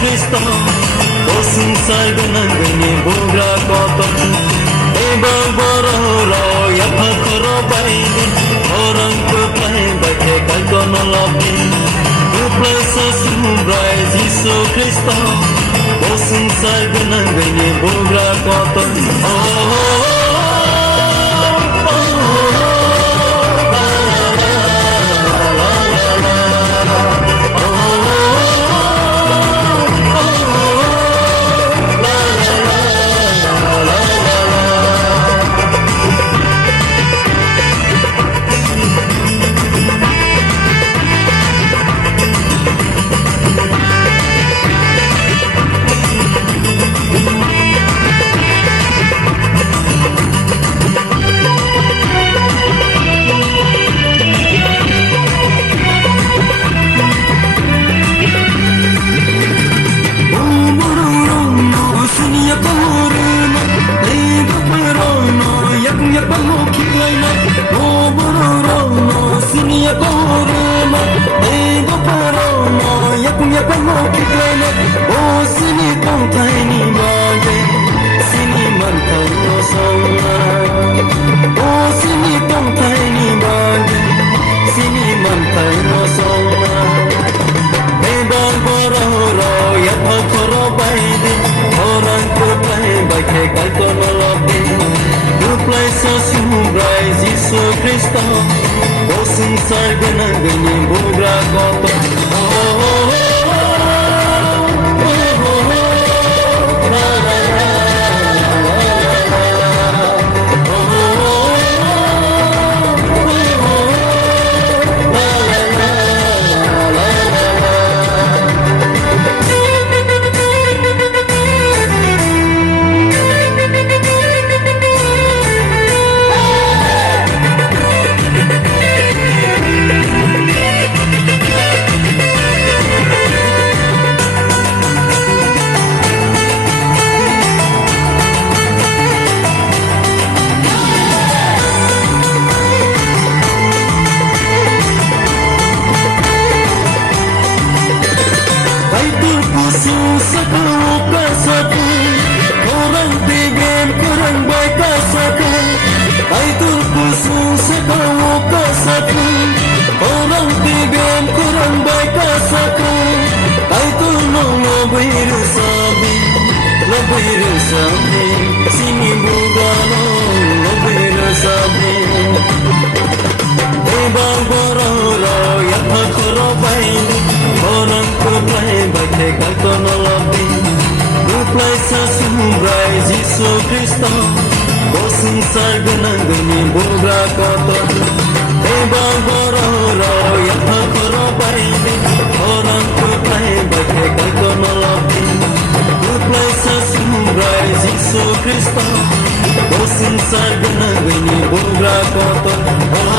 Kristo Bosun sarganangani bogra koto Eba bororo yapakoro baini Orang ko pahe bate kalkono lopi Uplasa sumubrai Jisu Kristo Bosun sarganangani bogra koto Jisu Kristo Bosun sarganangani bogra koto Sini bugano lobir sabi Eba bororo yapakoro baini Orang ko pahe bate kalkono lobi Uplai sasumrai Jisu Kristo Bosun sarganangani bogra koto Eba bororo yapakoro baini Orang ko pahe bate kalkono lobi Uplai sasumrai Jisu Kristo Bosun sarganangani bogra koto